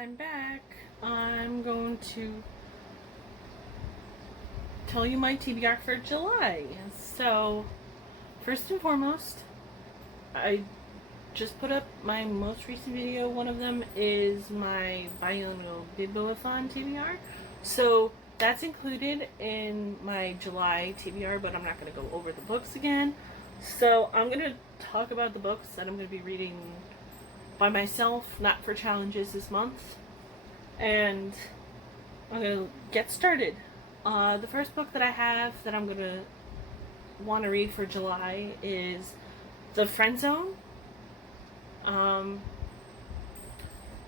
I'm back. I'm going to tell you my TBR for July. So, first and foremost, I just put up my most recent video. One of them is my Biannual Bibliothon TBR. So, that's included in my July TBR, but I'm not going to go over the books again. So, I'm going to talk about the books that I'm going to be reading by myself, not for challenges this month. And I'm going to get started. The first book that I have that I'm going to want to read for July is The Friend Zone. I'm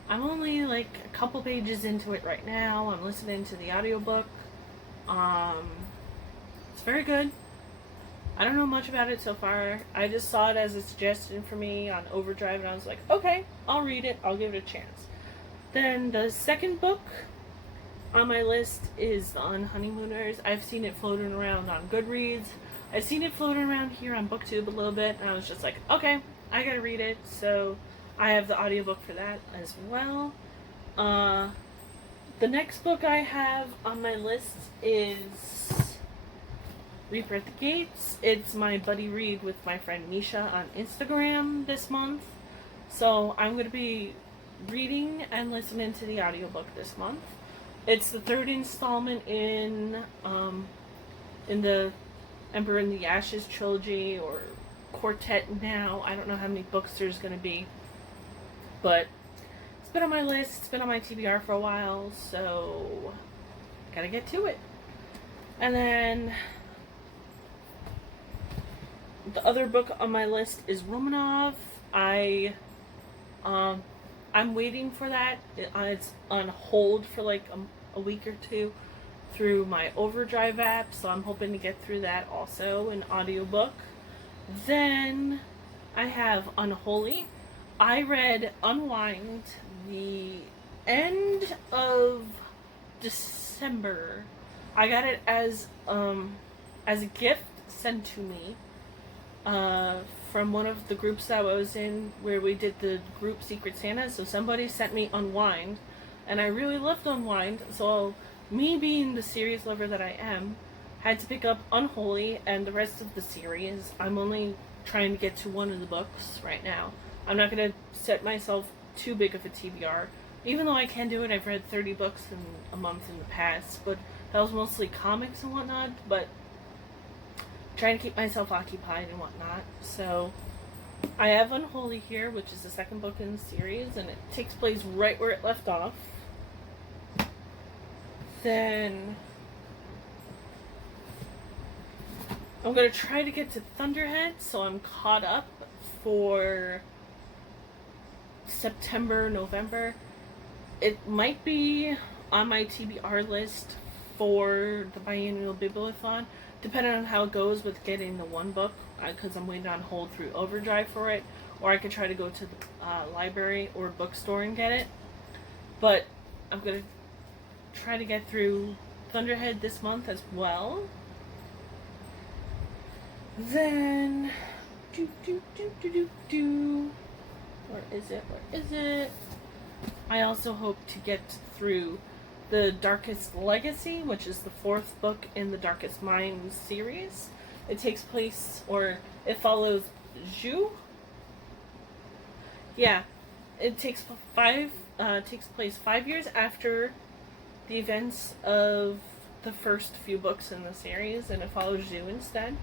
only like a couple pages into it right now. I'm listening to the audiobook. It's very good. I don't know much about it so far. I just saw it as a suggestion for me on Overdrive, and I was like, okay, I'll read it. I'll give it a chance. Then the second book on my list is The Unhoneymooners. I've seen it floating around on Goodreads. I've seen it floating around here on BookTube a little bit, and I was just like, okay, I gotta read it. So I have the audiobook for that as well. The next book I have on my list is Reaper at the Gates. It's my buddy read with my friend Meisha on Instagram this month. So I'm going to be reading and listening to the audiobook this month. It's the third installment in the Emperor in the Ashes trilogy, or quartet now. I don't know how many books there's going to be. But it's been on my list. It's been on my TBR for a while. So gotta get to it. And then the other book on my list is Romonav. I'm waiting for that. It's on hold for like a week or two through my Overdrive app, so I'm hoping to get through that also in audiobook. Then I have Unwholly. I read Unwind the end of December. I got it as a gift sent to me from one of the groups that I was in, where we did the group Secret Santa. So somebody sent me Unwind, and I really loved Unwind. So me, being the series lover that I am, had to pick up Unwholly and the rest of the series. I'm only trying to get to one of the books right now. I'm not going to set myself too big of a TBR. Even though I can do it, I've read 30 books in a month in the past, but that was mostly comics and whatnot, but trying to keep myself occupied and whatnot. So I have Unwholly here, which is the second book in the series, and it takes place right where it left off. Then I'm going to try to get to Thunderhead, so I'm caught up for September, November. It might be on my TBR list for the Biannual Bibliothon, depending on how it goes with getting the one book, because I'm waiting on hold through Overdrive for it, or I could try to go to the library or bookstore and get it. But I'm going to try to get through Thunderhead this month as well. Then, where is it? I also hope to get through The Darkest Legacy, which is the fourth book in the Darkest Minds series. It takes place, or it follows Zhu. Yeah, it takes place 5 years after the events of the first few books in the series, and it follows Zhu instead.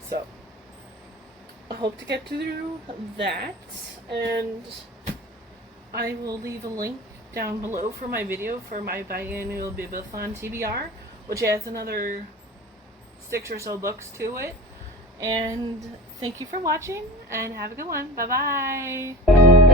So I hope to get through that, and I will leave a link down below for my video for my Biannual Bibliothon TBR, which adds another 6 or so books to it. And thank you for watching, and have a good one. Bye bye.